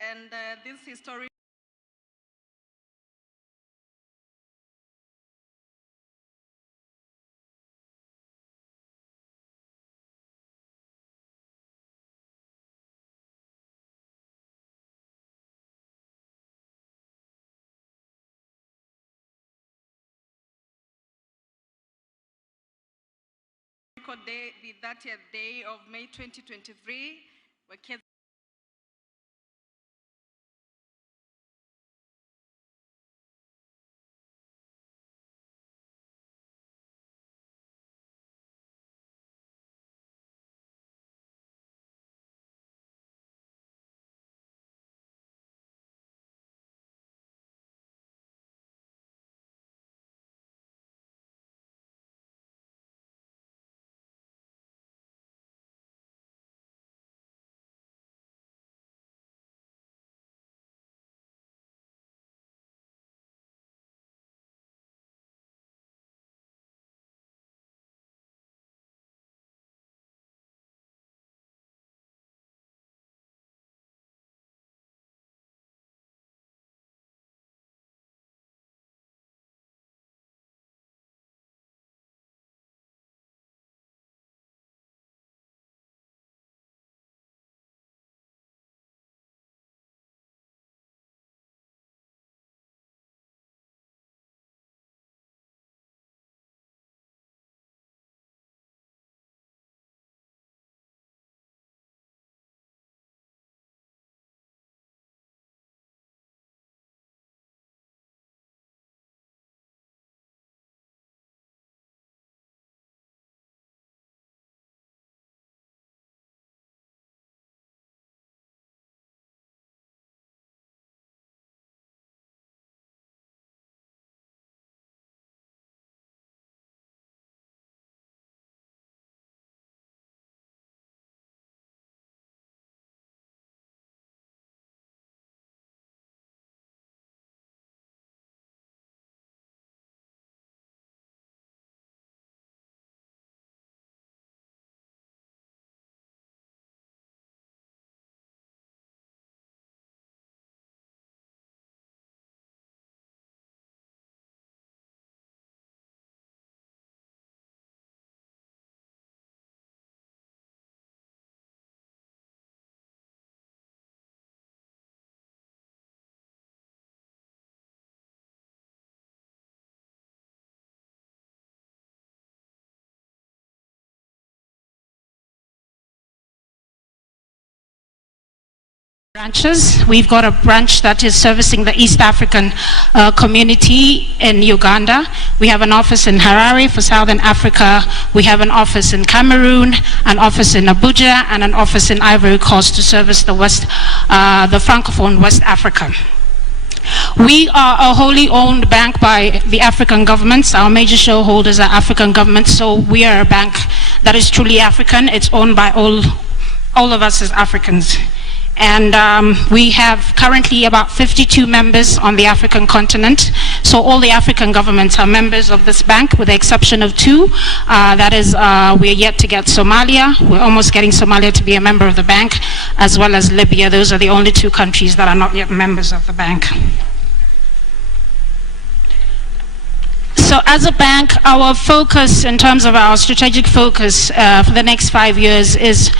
And this historic day, the 30th day of May 2023, where kids branches. We've got a branch that is servicing the East African community in Uganda. We have an office in Harare for Southern Africa. We have an office in Cameroon, an office in Abuja, and an office in Ivory Coast to service the the Francophone West Africa. We are a wholly owned bank by the African governments. Our major shareholders are African governments, so we are a bank that is truly African. It's owned by all of us as Africans. And we have currently about 52 members on the African continent. So all the African governments are members of this bank, with the exception of two. That is, we're yet to get Somalia. We're almost getting Somalia to be a member of the bank, as well as Libya. Those are the only two countries that are not yet members of the bank. So as a bank, our focus in terms of our strategic focus for the next 5 years is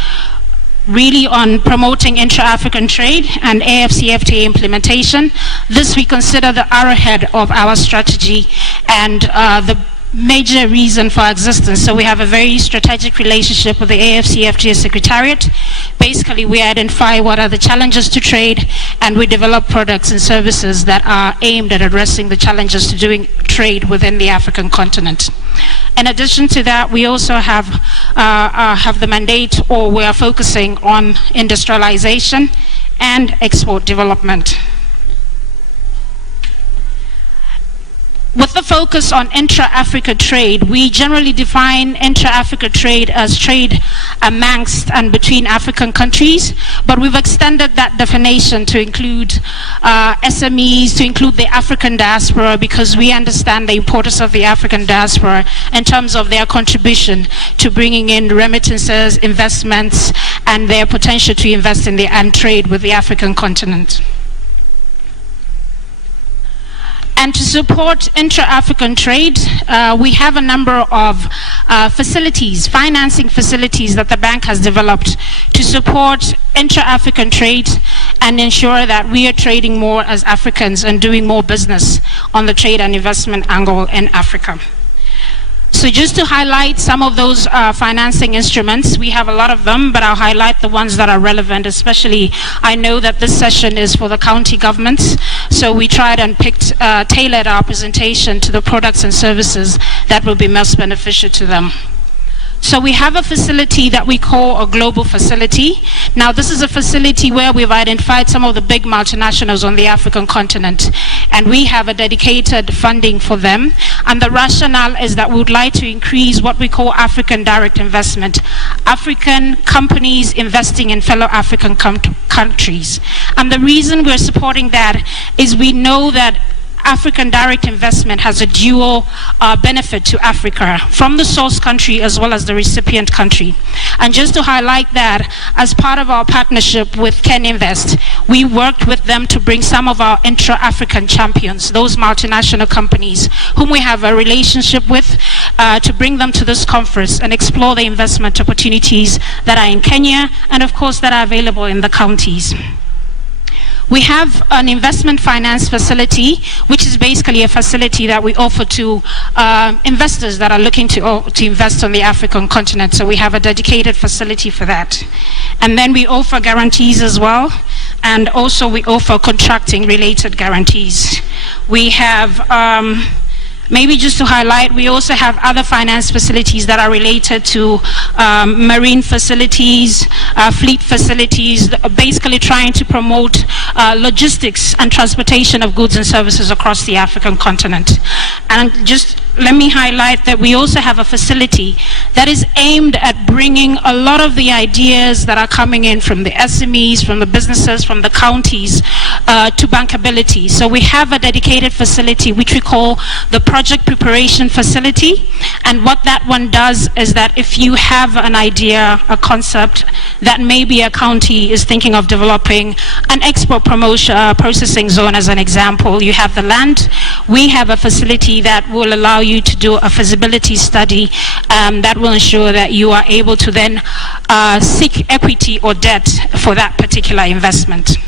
really on promoting intra-African trade and AFCFTA implementation. This we consider the arrowhead of our strategy and the major reason for existence. So we have a very strategic relationship with the AFCFTA Secretariat. Basically, we identify what are the challenges to trade, and we develop products and services that are aimed at addressing the challenges to doing trade within the African continent. In addition to that, we also have the mandate, or we are focusing on industrialization and export development. With the focus on intra-Africa trade. We generally define intra-Africa trade as trade amongst and between African countries, but we've extended that definition to include SMEs, to include the African diaspora, because we understand the importance of the African diaspora in terms of their contribution to bringing in remittances, investments, and their potential to invest in and trade with the African continent. And to support intra-African trade, we have a number of facilities, financing facilities that the bank has developed to support intra-African trade and ensure that we are trading more as Africans and doing more business on the trade and investment angle in Africa. So just to highlight some of those financing instruments, we have a lot of them, but I'll highlight the ones that are relevant, especially I know that this session is for the county governments, so we tried and tailored our presentation to the products and services that will be most beneficial to them. So we have a facility that we call a global facility. Now this is a facility where we've identified some of the big multinationals on the African continent, and we have a dedicated funding for them. And the rationale is that we would like to increase what we call African direct investment, African companies investing in fellow African countries. And the reason we're supporting that is we know that African direct investment has a dual benefit to Africa, from the source country as well as the recipient country. And just to highlight that, as part of our partnership with Ken Invest, we worked with them to bring some of our intra-African champions, those multinational companies whom we have a relationship with, to bring them to this conference and explore the investment opportunities that are in Kenya and of course that are available in the counties. We have an investment finance facility, which is basically a facility that we offer to investors that are looking to invest on the African continent. So we have a dedicated facility for that. And then we offer guarantees as well. And also we offer contracting related guarantees. We have maybe just to highlight, we also have other finance facilities that are related to marine facilities, fleet facilities, basically trying to promote logistics and transportation of goods and services across the African continent. And just let me highlight that we also have a facility that is aimed at bringing a lot of the ideas that are coming in from the SMEs, from the businesses, from the counties to bankability. So we have a dedicated facility which we call the Project Preparation Facility. And what that one does is that if you have an idea, a concept that maybe a county is thinking of developing an export promotion processing zone as an example, you have the land, we have a facility that will allow you to do a feasibility study that will ensure that you are able to then seek equity or debt for that particular investment.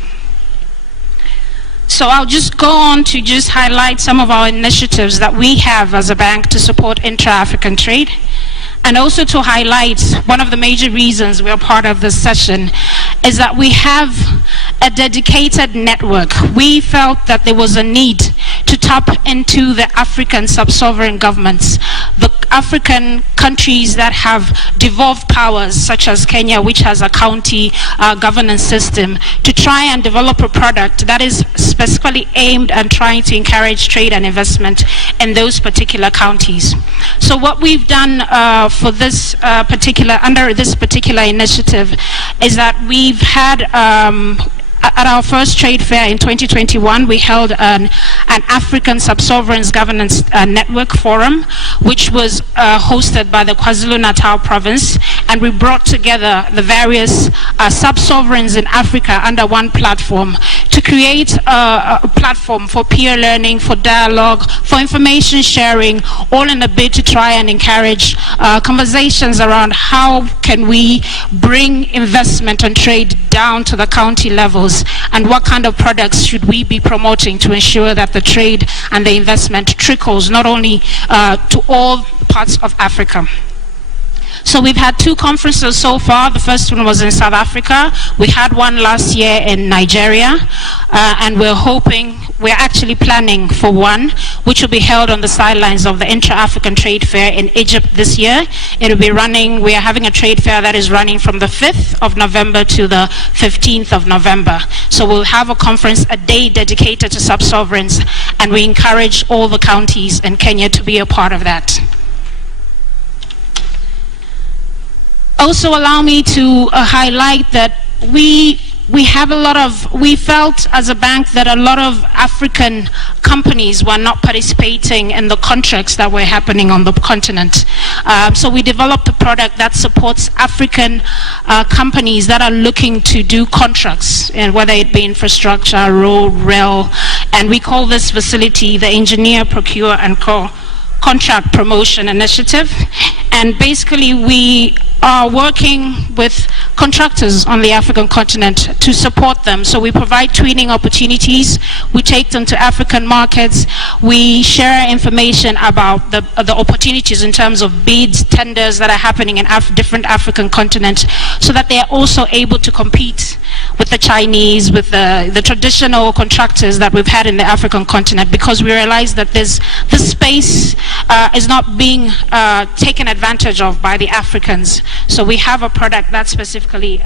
So I'll just go on to just highlight some of our initiatives that we have as a bank to support intra-African trade, and also to highlight one of the major reasons we're part of this session is that we have a dedicated network. We felt that there was a need to tap into the African sub-sovereign governments, the African countries that have devolved powers, such as Kenya, which has a county governance system, to try and develop a product that is specifically aimed at trying to encourage trade and investment in those particular counties. So what we've done for this under this particular initiative is that we've had at our first trade fair in 2021, we held an African Sub-Sovereigns Governance Network Forum, which was hosted by the KwaZulu-Natal province, and we brought together the various sub-sovereigns in Africa under one platform to create a platform for peer learning, for dialogue, for information sharing, all in a bid to try and encourage conversations around how can we bring investment and trade down to the county levels, and what kind of products should we be promoting to ensure that the trade and the investment trickles not only to all parts of Africa. So we've had 2 conferences so far. The first one was in South Africa. We had one last year in Nigeria, and we're hoping we're actually planning for one, which will be held on the sidelines of the Intra-African Trade Fair in Egypt this year. It will be running, we are having a trade fair that is running from the 5th of November to the 15th of November. So we'll have a conference, a day dedicated to sub-sovereigns, and we encourage all the counties in Kenya to be a part of that. Also allow me to highlight that we felt as a bank that a lot of African companies were not participating in the contracts that were happening on the continent. So we developed a product that supports African companies that are looking to do contracts, and whether it be infrastructure, road, rail, and we call this facility the Engineer, Procure and Contract Promotion Initiative. And basically we are working with contractors on the African continent to support them. So we provide twinning opportunities, we take them to African markets, we share information about the opportunities in terms of bids, tenders that are happening in different African continents, so that they are also able to compete with the Chinese, with the traditional contractors that we've had in the African continent, because we realize that this space is not being taken advantage of by the Africans. So we have a product that's specifically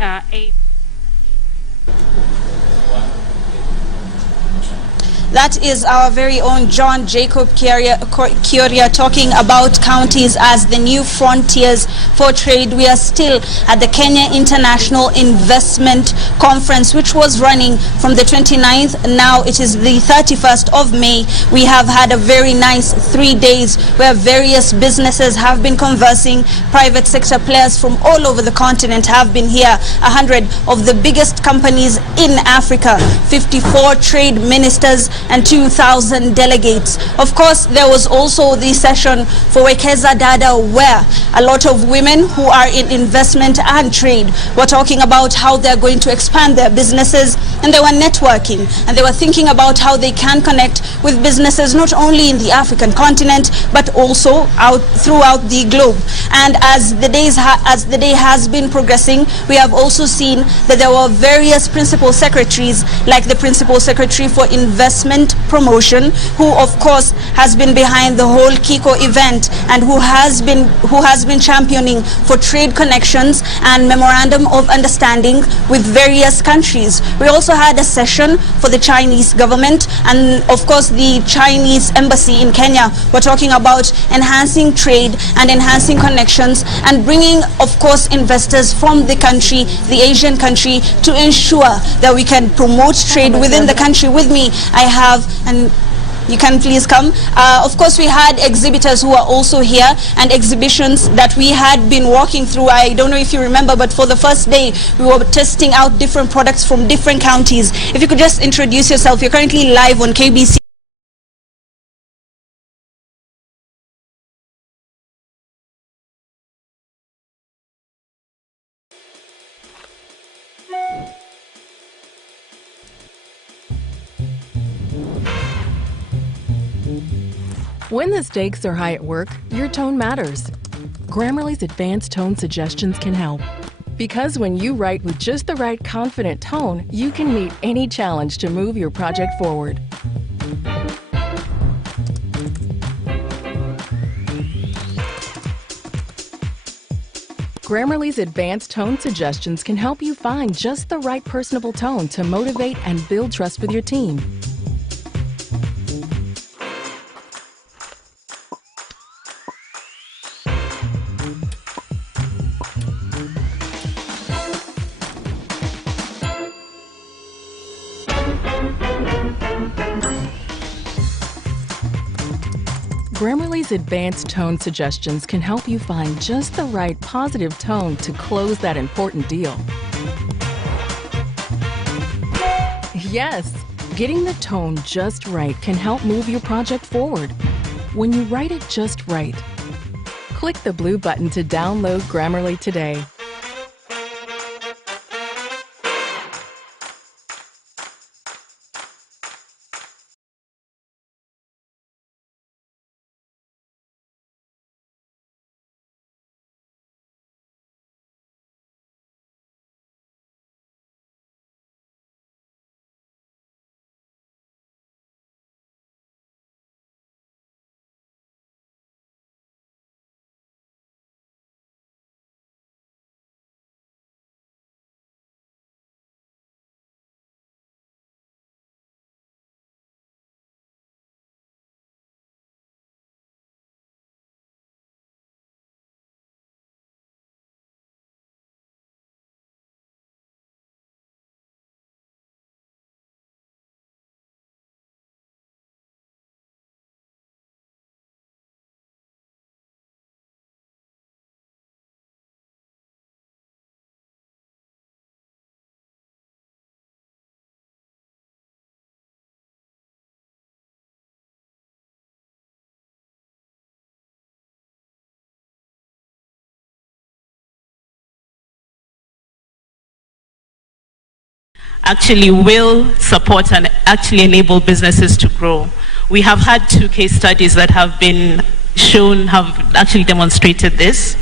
That is our very own John Jacob Kuria talking about counties as the new frontiers for trade. We are still at the Kenya International Investment Conference, which was running from the 29th. Now it is the 31st of May. We have had a very nice 3 days where various businesses have been conversing. Private sector players from all over the continent have been here. 100 of the biggest companies in Africa, 54 trade ministers, and 2,000 delegates. Of course, there was also the session for Wekeza Dada, where a lot of women who are in investment and trade were talking about how they're going to expand their businesses, and they were networking, and they were thinking about how they can connect with businesses not only in the African continent but also out throughout the globe. And as the day has been progressing, we have also seen that there were various principal secretaries, like the principal secretary for investment promotion, who of course has been behind the whole Kiko event and who has been championing for trade connections and memorandum of understanding with various countries. We also had a session for the Chinese government, and of course the Chinese embassy in Kenya were talking about enhancing trade and enhancing connections and bringing, of course, investors from the country, the Asian country, to ensure that we can promote trade within the country. With me I have, and you can please come. Of course, we had exhibitors who are also here, and exhibitions that we had been walking through. I don't know if you remember, but for the first day, we were testing out different products from different counties. If you could just introduce yourself. You're currently live on KBC. When the stakes are high at work, your tone matters. Grammarly's advanced tone suggestions can help. Because when you write with just the right confident tone, you can meet any challenge to move your project forward. Grammarly's advanced tone suggestions can help you find just the right personable tone to motivate and build trust with your team. Grammarly's advanced tone suggestions can help you find just the right positive tone to close that important deal. Yes, getting the tone just right can help move your project forward. When you write it just right, click the blue button to download Grammarly today. actually will support and actually enable businesses to grow. We have had 2 case studies that have been shown, have actually demonstrated this.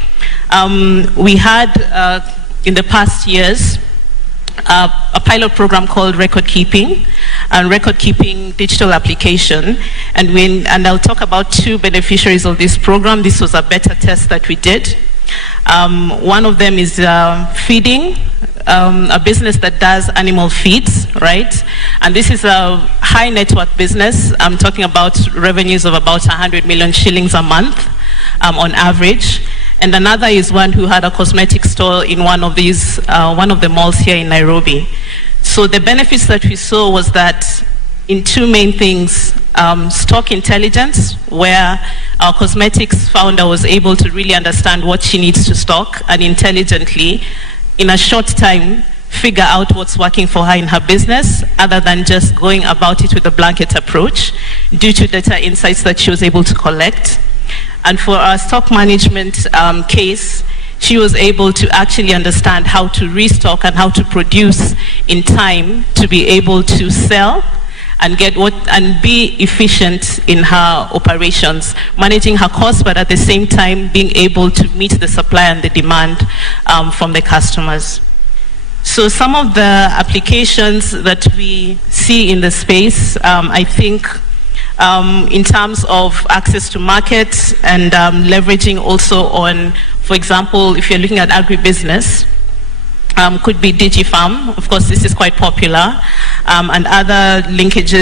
We had, in the past years, a pilot program called Record Keeping, and Record Keeping digital application. And I'll talk about 2 beneficiaries of this program. This was a beta test that we did. One of them is feeding, a business that does animal feeds, right? And this is a high network business. I'm talking about revenues of about 100 million shillings a month on average. And another is one who had a cosmetic store in one of the malls here in Nairobi. So the benefits that we saw was that in 2 main things, stock intelligence, where our cosmetics founder was able to really understand what she needs to stock and intelligently, in a short time, figure out what's working for her in her business, other than just going about it with a blanket approach, due to data insights that she was able to collect. And for our stock management case, she was able to actually understand how to restock and how to produce in time to be able to sell and be efficient in her operations, managing her costs, but at the same time being able to meet the supply and the demand from the customers. So some of the applications that we see in the space, I think, in terms of access to markets and leveraging also on, for example, if you're looking at agribusiness, could be DigiFarm. Of course, this is quite popular, and other linkage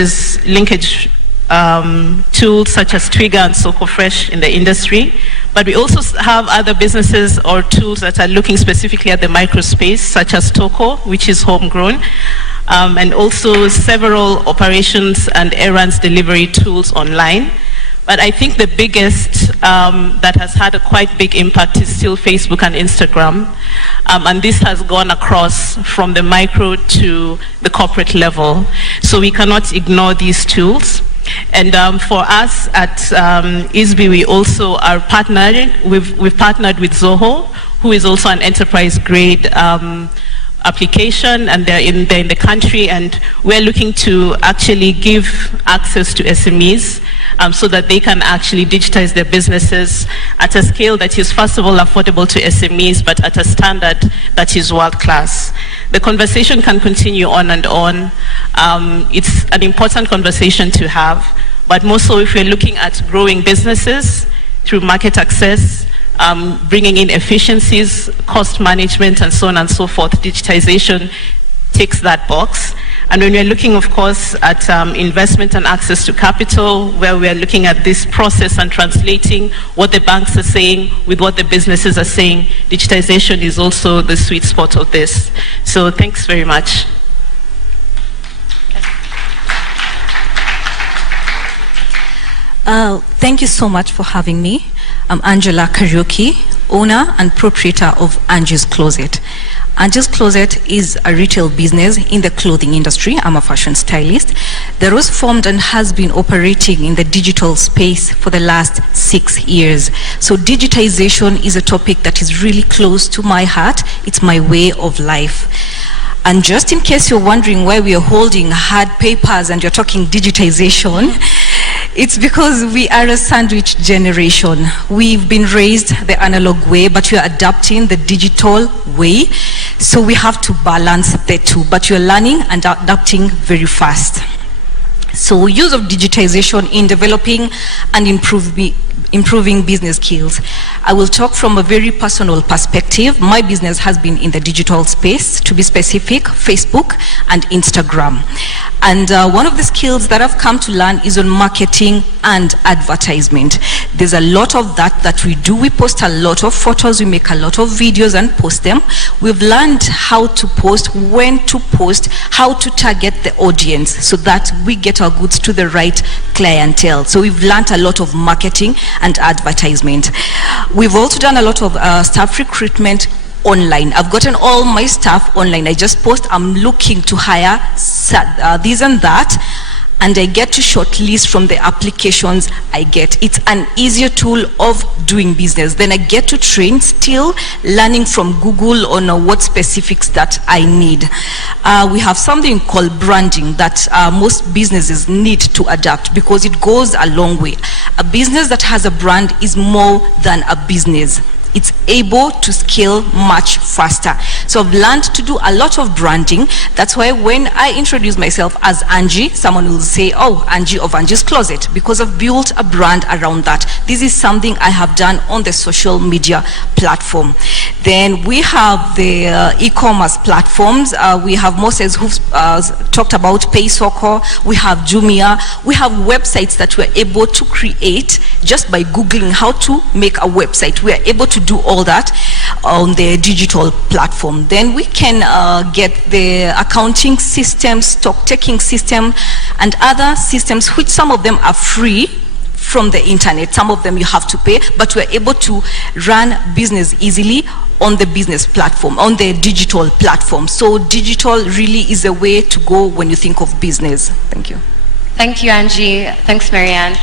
tools such as Trigger and Soko Fresh in the industry. But we also have other businesses or tools that are looking specifically at the micro space, such as Toko, which is homegrown, and also several operations and errands delivery tools online. But I think the biggest that has had a quite big impact is still Facebook and Instagram. And this has gone across from the micro to the corporate level. So we cannot ignore these tools. And for us at ISBI, we also are partnering. We've partnered with Zoho, who is also an enterprise grade application, and they're in the country, and we're looking to actually give access to SMEs so that they can actually digitize their businesses at a scale that is, first of all, affordable to SMEs, but at a standard that is world-class. The conversation can continue on and on. It's an important conversation to have, but more so if we're looking at growing businesses through market access, bringing in efficiencies, cost management, and so on and so forth. Digitization ticks that box. And when we're looking, of course, at investment and access to capital, where we're looking at this process and translating what the banks are saying with what the businesses are saying, digitization is also the sweet spot of this. So thanks very much. Thank you so much for having me. I'm Angela Karaoke, owner and proprietor of Angie's Closet. Angie's Closet is a retail business in the clothing industry. I'm a fashion stylist that was formed and has been operating in the digital space for the last 6 years. So digitization is a topic that is really close to my heart. It's my way of life. And just in case you're wondering why we are holding hard papers and you're talking digitization, it's because we are a sandwich generation. We've been raised the analog way, but we are adapting the digital way. So we have to balance the two, but you're learning and adapting very fast. So use of digitization in developing and improving business skills. I will talk from a very personal perspective. My business has been in the digital space, to be specific, Facebook and Instagram. And one of the skills that I've come to learn is on marketing and advertisement. There's a lot of that we do. We post a lot of photos, we make a lot of videos and post them. We've learned how to post, when to post, how to target the audience so that we get our goods to the right clientele. So we've learned a lot of marketing and advertisement. We've also done a lot of staff recruitment online. I've gotten all my staff online. I just post, I'm looking to hire this and that, and I get to shortlist from the applications I get. It's an easier tool of doing business. Then I get to train, still learning from Google on what specifics that I need. We have something called branding that most businesses need to adapt because it goes a long way. A business that has a brand is more than a business. It's able to scale much faster. So I've learned to do a lot of branding. That's why when I introduce myself as Angie, someone will say, oh, Angie of Angie's Closet, because I've built a brand around that. This is something I have done on the social media platform. Then we have the e-commerce platforms. We have Moses who've talked about PaySoko. We have Jumia. We have websites that we're able to create just by Googling how to make a website. We are able to do all that on the digital platform. Then we can get the accounting system, stock taking system, and other systems, which some of them are free from the internet. Some of them you have to pay, but we're able to run business easily on the business platform, on the digital platform. So digital really is a way to go when you think of business. Thank you. Thank you, Angie. Thanks, Marianne.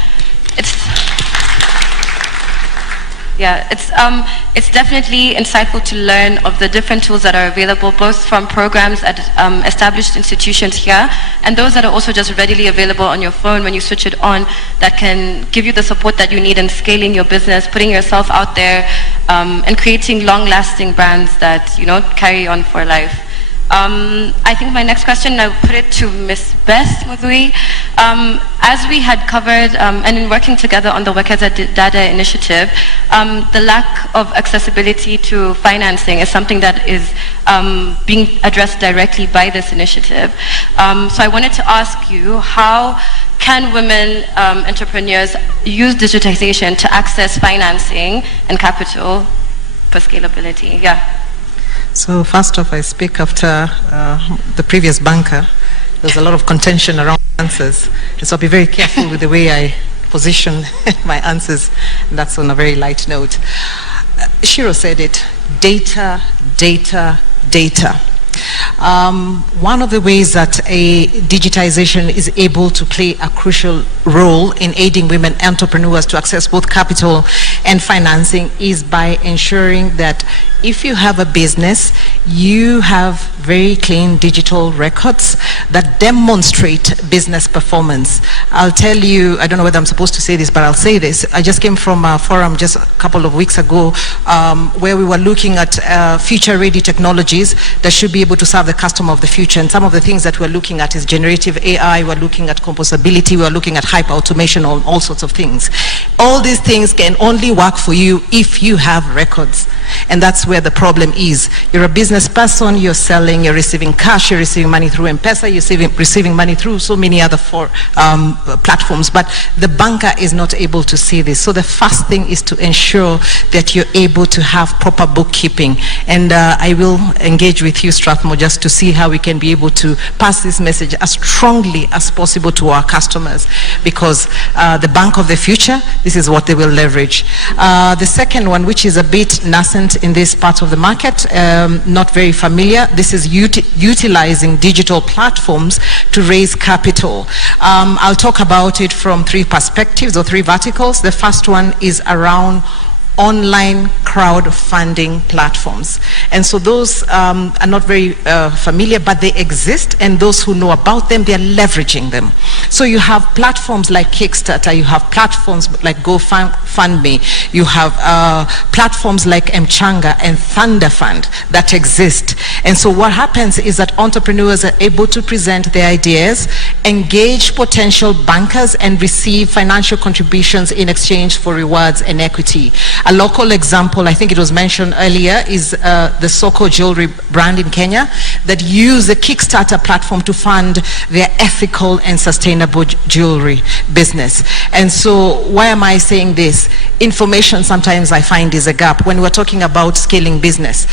It's definitely insightful to learn of the different tools that are available, both from programs at established institutions here, and those that are also just readily available on your phone when you switch it on, that can give you the support that you need in scaling your business, putting yourself out there, and creating long-lasting brands that, you know, carry on for life. I think my next question, I'll put it to Ms. Beth Mudhui. As we had covered, and in working together on the Wekeza Data Initiative, the lack of accessibility to financing is something that is being addressed directly by this initiative. So I wanted to ask you, how can women entrepreneurs use digitization to access financing and capital for scalability? Yeah. So first off, I speak after the previous banker. There's a lot of contention around answers, and so I'll be very careful with the way I position my answers, and that's on a very light note. Shiro said it, data, data, data. One of the ways that a digitization is able to play a crucial role in aiding women entrepreneurs to access both capital and financing is by ensuring that if you have a business, you have very clean digital records that demonstrate business performance. I'll tell you, I don't know whether I'm supposed to say this, but I'll say this. I just came from a forum just a couple of weeks ago where we were looking at future-ready technologies that should be able to serve the customer of the future. And some of the things that we're looking at is generative AI, we're looking at composability, we're looking at hyper-automation, all sorts of things. All these things can only work for you if you have records. And that's where the problem is. You're a business person, you're selling, you're receiving cash, you're receiving money through M-Pesa, you're receiving money through so many other platforms, but the banker is not able to see this. So the first thing is to ensure that you're able to have proper bookkeeping. And I will engage with you, Strathmore, just to see how we can be able to pass this message as strongly as possible to our customers, because the bank of the future, this is what they will leverage. The second one, which is a bit nascent in this part of the market, not very familiar, this is utilizing digital platforms to raise capital. I'll talk about it from three perspectives or three verticals. The first one is around online crowdfunding platforms. And so those are not very familiar, but they exist, and those who know about them, they're leveraging them. So you have platforms like Kickstarter, you have platforms like GoFundMe, you have platforms like Mchanga and Thunderfund that exist. And so what happens is that entrepreneurs are able to present their ideas, engage potential bankers, and receive financial contributions in exchange for rewards and equity. A local example, I think it was mentioned earlier, is the Soko jewelry brand in Kenya that use the Kickstarter platform to fund their ethical and sustainable jewelry business. And so why am I saying this? Information sometimes I find is a gap. When we're talking about scaling business,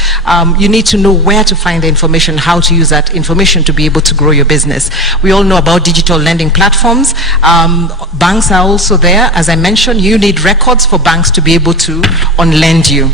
you need to know where to find the information, how to use that information to be able to grow your business. We all know about digital lending platforms. Banks are also there. As I mentioned, you need records for banks to be able to lend you.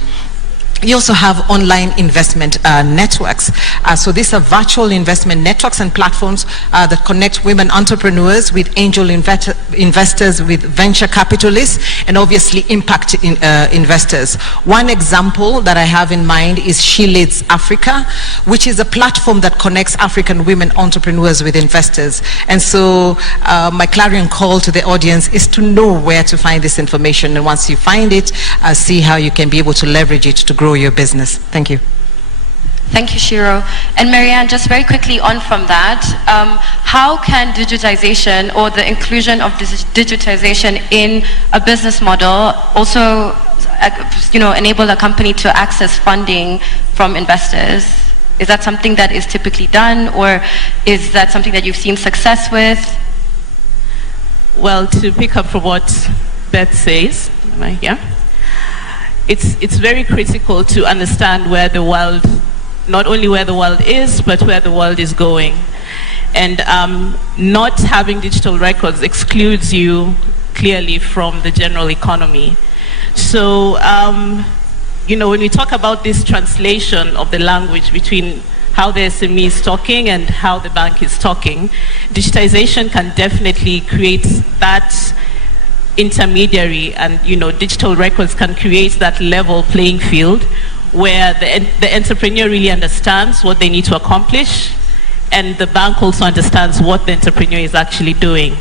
You also have online investment networks. So these are virtual investment networks and platforms that connect women entrepreneurs with angel investors, with venture capitalists, and obviously impact investors. One example that I have in mind is She Leads Africa, which is a platform that connects African women entrepreneurs with investors. And so my clarion call to the audience is to know where to find this information. And once you find it, see how you can be able to leverage it to grow your business. Thank you. Thank you, Shiro. And Marianne, just very quickly on from that, how can digitization or the inclusion of digitization in a business model also, enable a company to access funding from investors? Is that something that is typically done, or is that something that you've seen success with? Well, to pick up from what Beth says, am I here? It's very critical to understand where the world, not only where the world is, but where the world is going. And not having digital records excludes you clearly from the general economy. So, when we talk about this translation of the language between how the SME is talking and how the bank is talking, digitization can definitely create that intermediary, and digital records can create that level playing field where the entrepreneur really understands what they need to accomplish, and the bank also understands what the entrepreneur is actually doing.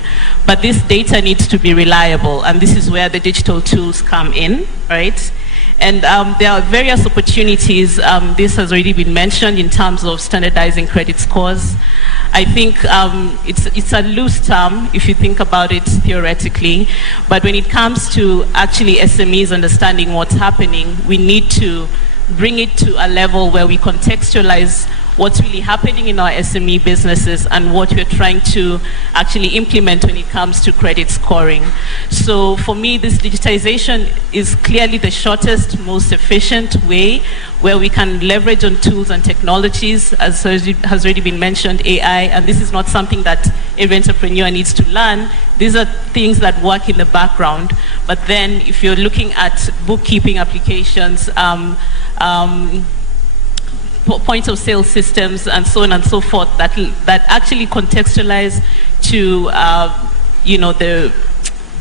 But this data needs to be reliable, and this is where the digital tools come in, right? And there are various opportunities. This has already been mentioned in terms of standardizing credit scores. I think it's a loose term if you think about it theoretically, but when it comes to actually SMEs understanding what's happening, we need to bring it to a level where we contextualize what's really happening in our SME businesses and what we're trying to actually implement when it comes to credit scoring. So for me, this digitization is clearly the shortest, most efficient way where we can leverage on tools and technologies, as has already been mentioned, AI, and this is not something that every entrepreneur needs to learn. These are things that work in the background, but then if you're looking at bookkeeping applications, point of sale systems and so on and so forth that actually contextualize to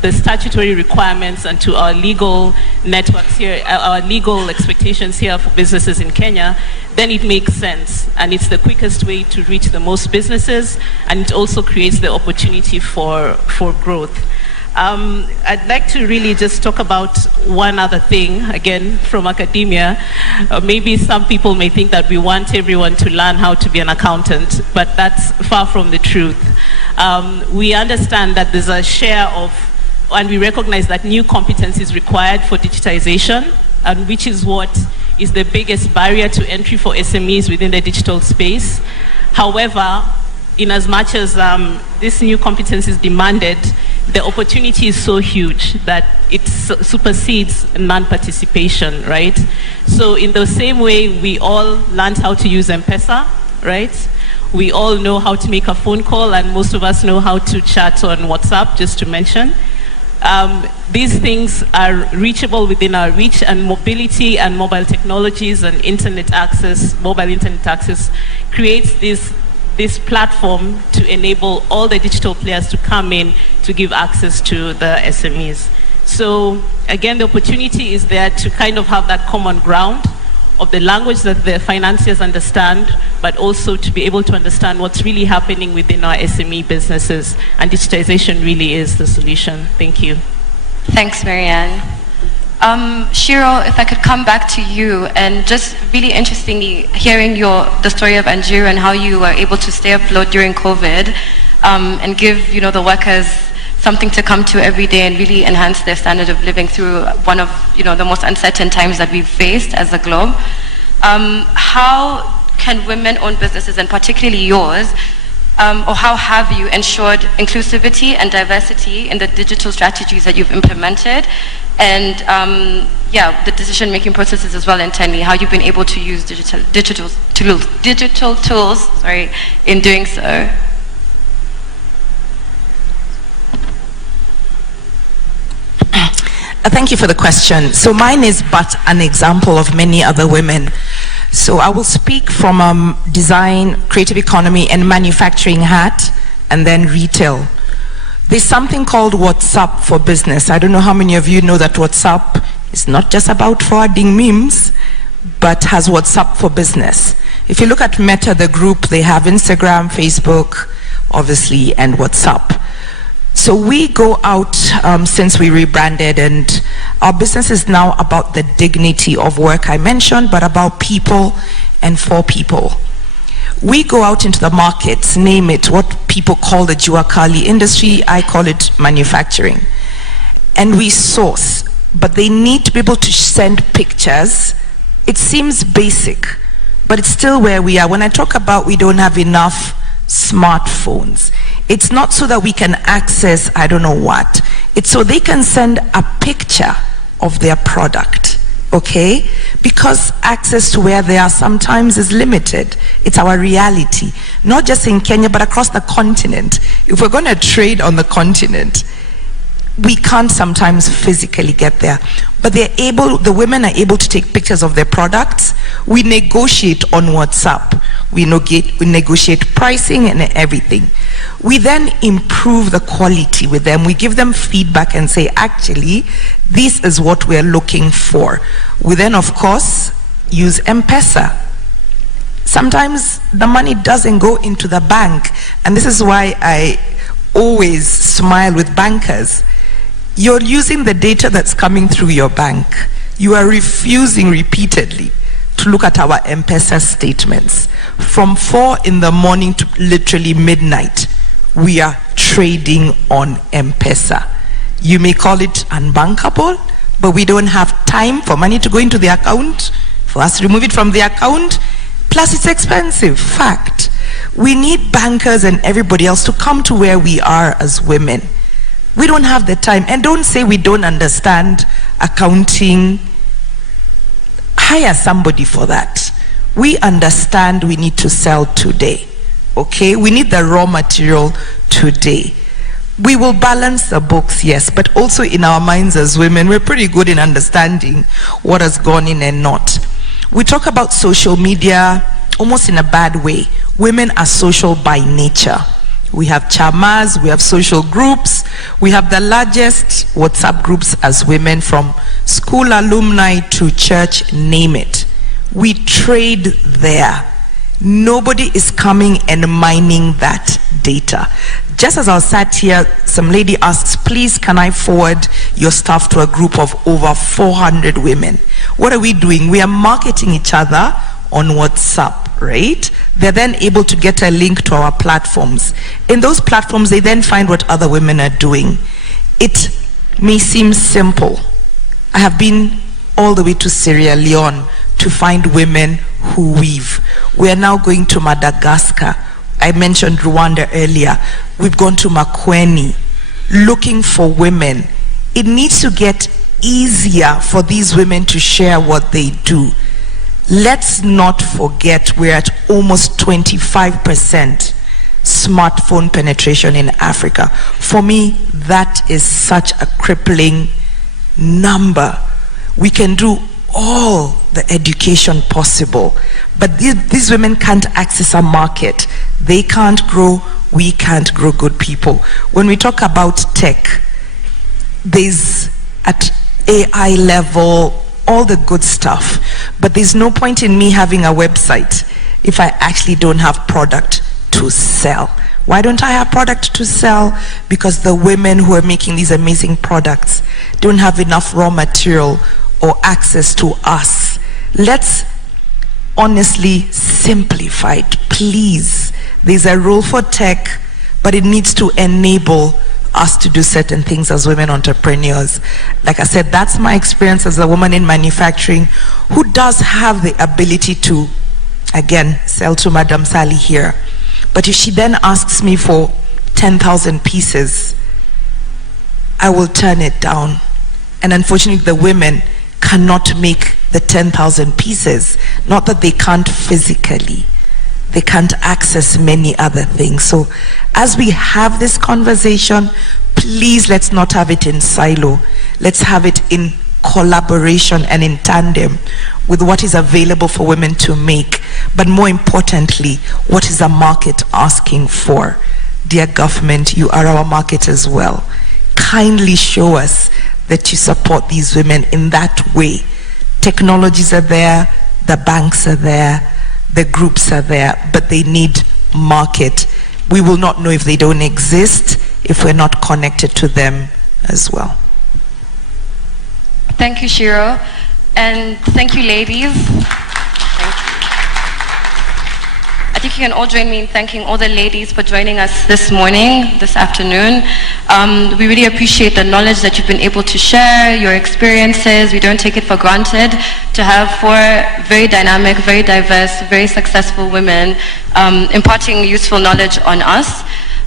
the statutory requirements and to our legal networks here, our legal expectations here for businesses in Kenya, then it makes sense, and it's the quickest way to reach the most businesses, and it also creates the opportunity for growth. I'd like to really just talk about one other thing, again, from academia. Maybe some people may think that we want everyone to learn how to be an accountant, but that's far from the truth. We understand that there's a share of, and we recognize that new competence is required for digitization, and which is what is the biggest barrier to entry for SMEs within the digital space. However, in as much as this new competence is demanded, the opportunity is so huge that it supersedes non-participation, right? So in the same way we all learned how to use M-Pesa, right? We all know how to make a phone call, and most of us know how to chat on WhatsApp, just to mention. These things are reachable within our reach, and mobility and mobile technologies and internet access, mobile internet access, creates this platform to enable all the digital players to come in to give access to the SMEs. So again, the opportunity is there to kind of have that common ground of the language that the financiers understand, but also to be able to understand what's really happening within our SME businesses, and digitization really is the solution. Thank you. Thanks, Marianne. Shiro, if I could come back to you, and just really interestingly hearing the story of Anjiru and how you were able to stay afloat during COVID and give the workers something to come to every day and really enhance their standard of living through one of the most uncertain times that we've faced as a globe. How can women-owned businesses, and particularly yours, or how have you ensured inclusivity and diversity in the digital strategies that you've implemented, and the decision-making processes as well internally, how you've been able to use digital tools in doing so? Thank you for the question. So mine is but an example of many other women. So I will speak from design, creative economy, and manufacturing hat, and then retail. There's something called WhatsApp for business. I don't know how many of you know that WhatsApp is not just about forwarding memes, but has WhatsApp for business. If you look at Meta, the group, they have Instagram, Facebook, obviously, and WhatsApp. So we go out since we rebranded, and our business is now about the dignity of work I mentioned, but about people and for people. We go out into the markets, name it, what people call the Juakali industry, I call it manufacturing. And we source, but they need to be able to send pictures. It seems basic, but it's still where we are. When I talk about we don't have enough smartphones, it's not so that we can access I don't know what. It's so they can send a picture of their product, okay? Because access to where they are sometimes is limited. It's our reality, not just in Kenya, but across the continent. If we're going to trade on the continent, we can't sometimes physically get there, but they're able, the women are able to take pictures of their products. We negotiate on WhatsApp. We negotiate pricing and everything. We then improve the quality with them. We give them feedback and say, actually, this is what we're looking for. We then, of course, use M-Pesa. Sometimes the money doesn't go into the bank, and this is why I always smile with bankers. You're using the data that's coming through your bank. You are refusing repeatedly to look at our M-Pesa statements. From 4 in the morning to literally midnight, we are trading on M-Pesa. You may call it unbankable, but we don't have time for money to go into the account, for us to remove it from the account. Plus it's expensive, fact. We need bankers and everybody else to come to where we are as women. We don't have the time. And don't say we don't understand accounting. Hire somebody for that. We understand we need to sell today, okay? We need the raw material today. We will balance the books, yes, but also in our minds as women, we're pretty good in understanding what has gone in and not. We talk about social media almost in a bad way. Women are social by nature. We have chamas, we have social groups, we have the largest WhatsApp groups as women, from school alumni to church, name it. We trade there. Nobody is coming and mining that data. Just as I was sat here, some lady asks, please can I forward your stuff to a group of over 400 women? What are we doing? We are marketing each other on WhatsApp, right? They're then able to get a link to our platforms. In those platforms, they then find what other women are doing. It may seem simple. I have been all the way to Sierra Leone to find women who weave. We are now going to Madagascar. I mentioned Rwanda earlier. We've gone to Makweni looking for women. It needs to get easier for these women to share what they do. Let's not forget we're at almost 25% smartphone penetration in Africa. For me, that is such a crippling number. We can do all the education possible, but these women can't access a market. They can't grow, we can't grow good people. When we talk about tech, there's at AI level all the good stuff, but there's no point in me having a website if I actually don't have product to sell. Why don't I have product to sell? Because the women who are making these amazing products don't have enough raw material or access to us. Let's honestly simplify it, please. There's a role for tech, but it needs to enable us to do certain things as women entrepreneurs. Like I said, that's my experience as a woman in manufacturing who does have the ability to, again, sell to Madam Sally here. But if she then asks me for 10,000 pieces, I will turn it down. And unfortunately, the women cannot make the 10,000 pieces. Not that they can't physically, they can't access many other things. So as we have this conversation, please let's not have it in silo. Let's have it in collaboration and in tandem with what is available for women to make, but more importantly, what is the market asking for? Dear government, you are our market as well. Kindly show us that you support these women in that way. Technologies are there, the banks are there, the groups are there, but they need market. We will not know if they don't exist if we're not connected to them as well. Thank you, Shiro. And thank you, ladies. Thank you. I think you can all join me in thanking all the ladies for joining us this morning, this afternoon. We really appreciate the knowledge that you've been able to share, your experiences. We don't take it for granted to have 4 very dynamic, very diverse, very successful women imparting useful knowledge on us.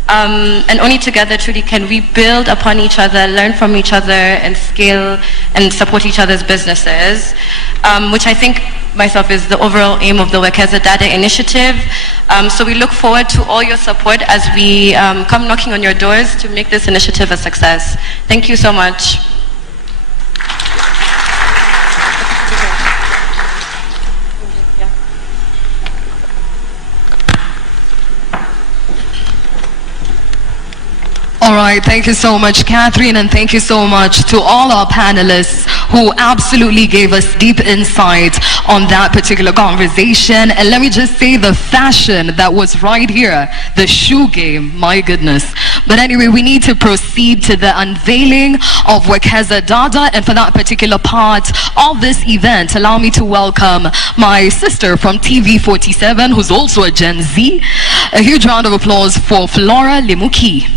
And only together truly can we build upon each other, learn from each other, and scale and support each other's businesses, which I think myself is the overall aim of the Wekeza Dada initiative. So we look forward to all your support as we come knocking on your doors to make this initiative a success. Thank you so much. All right, thank you so much, Catherine, and thank you so much to all our panelists who absolutely gave us deep insight on that particular conversation. And let me just say the fashion that was right here, the shoe game, my goodness. But anyway, we need to proceed to the unveiling of Wekeza Dada, and for that particular part of this event, allow me to welcome my sister from TV47, who's also a Gen Z. A huge round of applause for Flora Lemuki.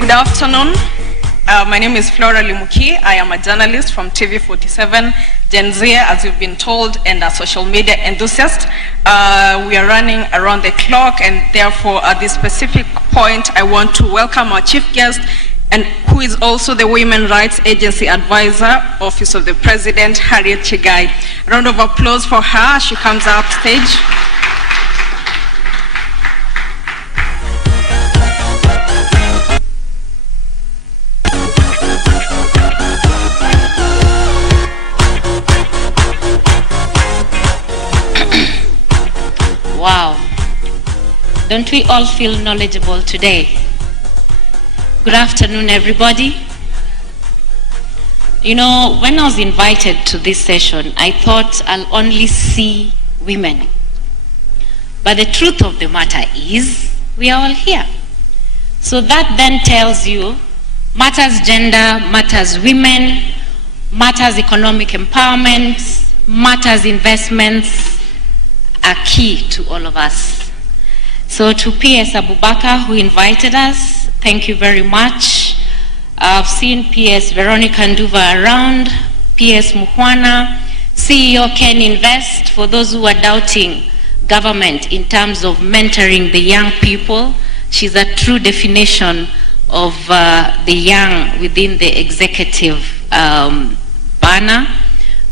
Good afternoon. My name is Flora Limuki. I am a journalist from TV47, Gen Z, as you've been told, and a social media enthusiast. We are running around the clock, and therefore at this specific point, I want to welcome our chief guest, and who is also the Women Rights Agency Advisor, Office of the President, Harriet Chigai. A round of applause for her. She comes up stage. Wow, don't we all feel knowledgeable today? Good afternoon, everybody. You know, when I was invited to this session, I thought I'll only see women. But the truth of the matter is, we are all here. So that then tells you, matters gender, matters women, matters economic empowerment, matters investments, are key to all of us. So to PS Abubakar, who invited us, thank you very much. I've seen PS Veronica Nduva around, PS Muhwana, CEO Ken Invest, for those who are doubting government in terms of mentoring the young people. She's a true definition of the young within the executive banner.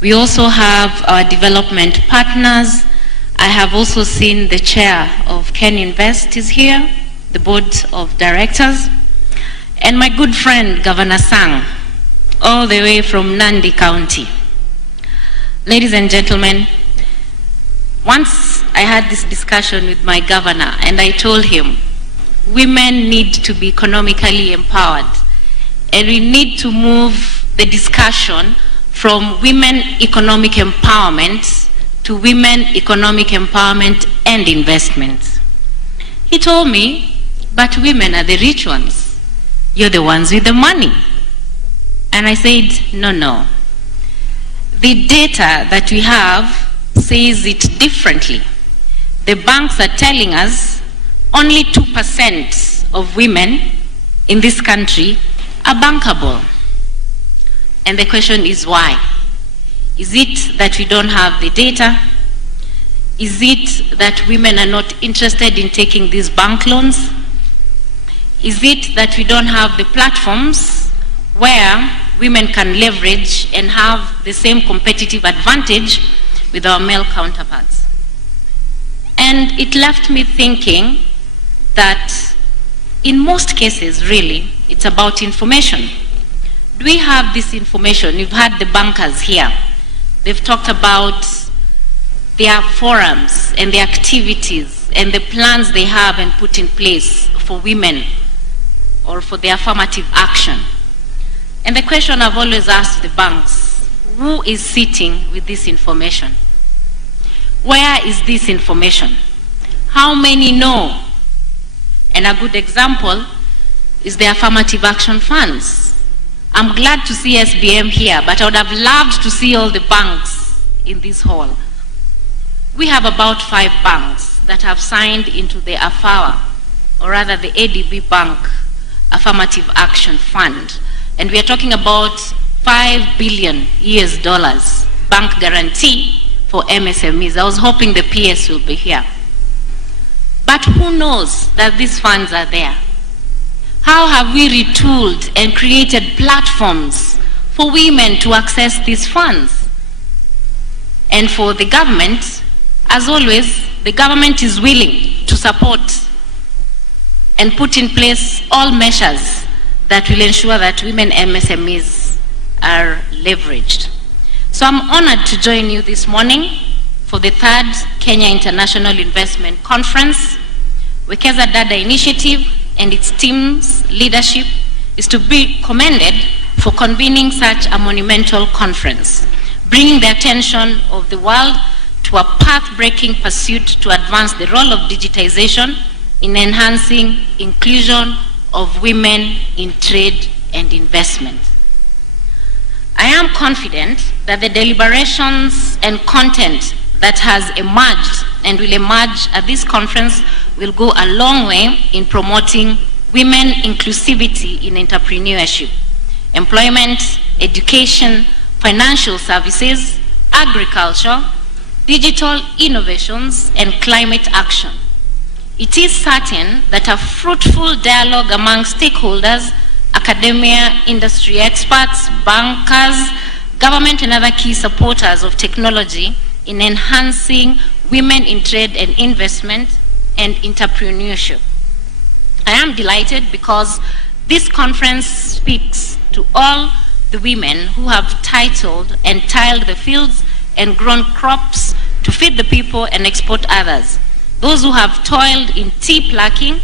We also have our development partners. I have also seen the chair of Ken Invest is here, the board of directors, and my good friend, Governor Sang, all the way from Nandi County. Ladies and gentlemen, once I had this discussion with my governor, and I told him, women need to be economically empowered, and we need to move the discussion from women economic empowerment to women economic empowerment and investment. He told me, but women are the rich ones. You're the ones with the money. And I said, no. The data that we have says it differently. The banks are telling us only 2% of women in this country are bankable. And the question is why? Is it that we don't have the data? Is it that women are not interested in taking these bank loans? Is it that we don't have the platforms where women can leverage and have the same competitive advantage with our male counterparts? And it left me thinking that in most cases, really, it's about information. Do we have this information? You've had the bankers here. They've talked about their forums and the activities and the plans they have and put in place for women or for the affirmative action. And the question I've always asked the banks, who is sitting with this information? Where is this information? How many know? And a good example is the affirmative action funds. I'm glad to see SBM here, but I would have loved to see all the banks in this hall. We have about 5 banks that have signed into the AFAWA, or rather the ADB Bank Affirmative Action Fund. And we are talking about $5 billion bank guarantee for MSMEs. I was hoping the PS will be here. But who knows that these funds are there? How have we retooled and created platforms for women to access these funds? And for the government, as always, the government is willing to support and put in place all measures that will ensure that women MSMEs are leveraged. So I'm honored to join you this morning for the 3rd Kenya International Investment Conference. Wekeza Dada Initiative and its team's leadership is to be commended for convening such a monumental conference, bringing the attention of the world to a path-breaking pursuit to advance the role of digitization in enhancing inclusion of women in trade and investment. I am confident that the deliberations and content that has emerged and will emerge at this conference will go a long way in promoting women inclusivity in entrepreneurship, employment, education, financial services, agriculture, digital innovations, and climate action. It is certain that a fruitful dialogue among stakeholders, academia, industry experts, bankers, government, and other key supporters of technology in enhancing women in trade and investment and entrepreneurship. I am delighted because this conference speaks to all the women who have tilled and tilled the fields and grown crops to feed the people and export others. Those who have toiled in tea plucking,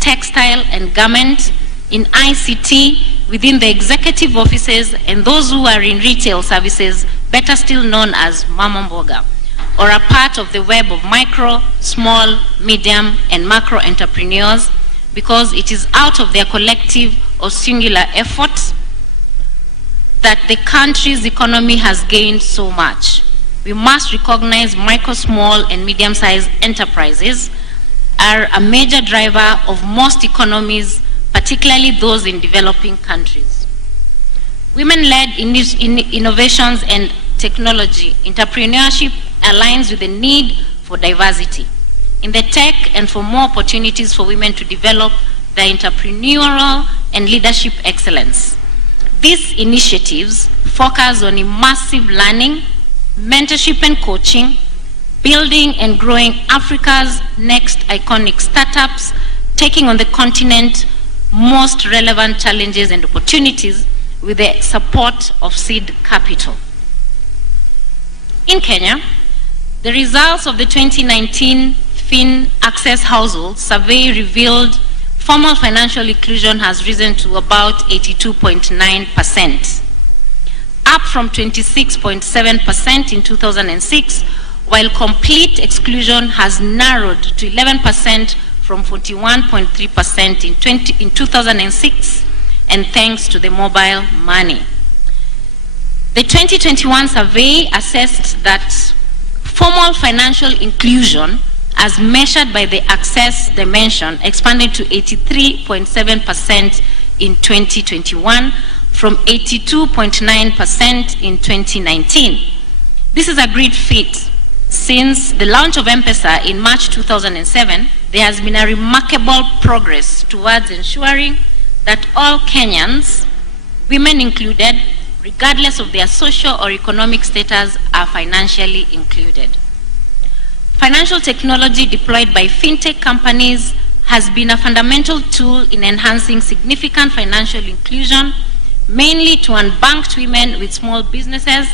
textile and garment, in ICT, within the executive offices, and those who are in retail services, better still known as Mama Mboga, or are part of the web of micro, small, medium, and macro entrepreneurs, because it is out of their collective or singular efforts that the country's economy has gained so much. We must recognize micro, small, and medium-sized enterprises are a major driver of most economies, particularly those in developing countries. Women-led innovations and technology entrepreneurship aligns with the need for diversity in the tech and for more opportunities for women to develop their entrepreneurial and leadership excellence. These initiatives focus on immersive learning, mentorship and coaching, building and growing Africa's next iconic startups, taking on the continent's most relevant challenges and opportunities with the support of seed capital. In Kenya, the results of the 2019 Fin Access Household Survey revealed formal financial inclusion has risen to about 82.9%, up from 26.7% in 2006, while complete exclusion has narrowed to 11% from 41.3% in 2006, and thanks to the mobile money. The 2021 survey assessed that formal financial inclusion, as measured by the access dimension, expanded to 83.7% in 2021 from 82.9% in 2019. This is a great feat since the launch of M-Pesa in March 2007, there has been a remarkable progress towards ensuring that all Kenyans, women included, regardless of their social or economic status, are financially included. Financial technology deployed by fintech companies has been a fundamental tool in enhancing significant financial inclusion, mainly to unbanked women with small businesses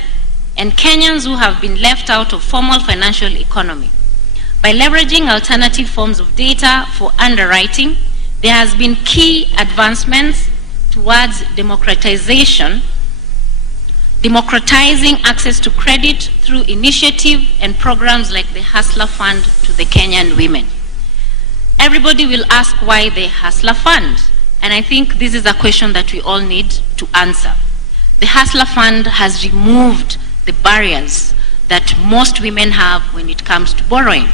and Kenyans who have been left out of formal financial economy. By leveraging alternative forms of data for underwriting, there has been key advancements towards democratizing access to credit through initiative and programs like the Hustler Fund to the Kenyan women. Everybody will ask why the Hustler Fund, and I think this is a question that we all need to answer. The Hustler Fund has removed the barriers that most women have when it comes to borrowing.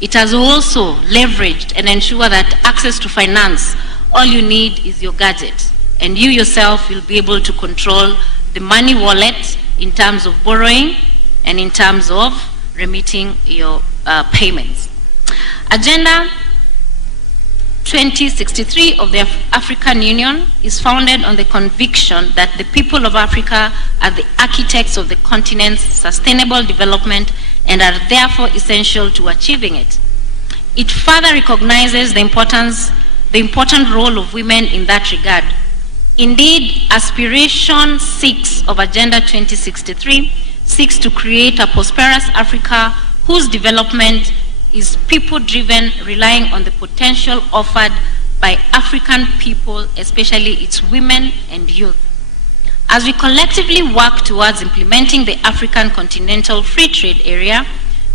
It has also leveraged and ensured that access to finance, all you need is your gadget, and you yourself will be able to control the money wallet in terms of borrowing and in terms of remitting your payments. Agenda 2063 of the African Union is founded on the conviction that the people of Africa are the architects of the continent's sustainable development and are therefore essential to achieving it. It further recognizes the important role of women in that regard. Indeed, Aspiration 6 of Agenda 2063 seeks to create a prosperous Africa whose development is people-driven, relying on the potential offered by African people, especially its women and youth. As we collectively work towards implementing the African Continental Free Trade Area,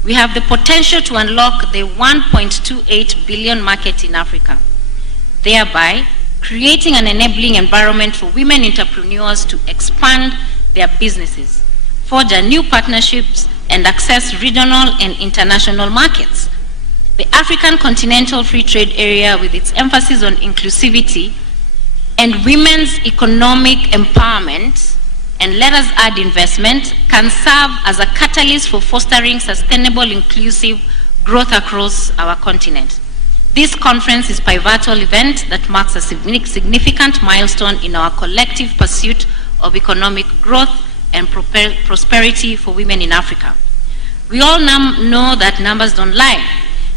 we have the potential to unlock the 1.28 billion market in Africa, thereby creating an enabling environment for women entrepreneurs to expand their businesses, forge new partnerships, and access regional and international markets. The African Continental Free Trade Area, with its emphasis on inclusivity and women's economic empowerment, and let us add investment, can serve as a catalyst for fostering sustainable, inclusive growth across our continent. This conference is a pivotal event that marks a significant milestone in our collective pursuit of economic growth and prosperity for women in Africa. We all know that numbers don't lie.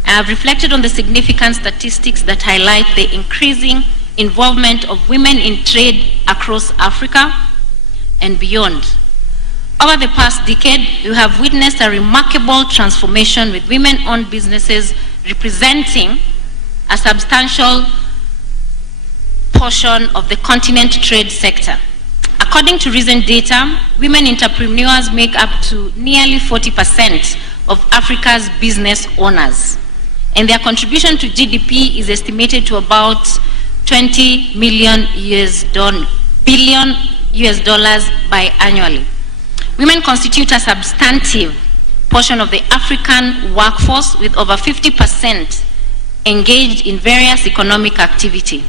I have reflected on the significant statistics that highlight the increasing involvement of women in trade across Africa and beyond. Over the past decade, we have witnessed a remarkable transformation, with women-owned businesses representing a substantial portion of the continent trade sector. According to recent data, women entrepreneurs make up to nearly 40% of Africa's business owners, and their contribution to GDP is estimated to about $20 billion biannually. Women constitute a substantive portion of the African workforce, with over 50% engaged in various economic activity.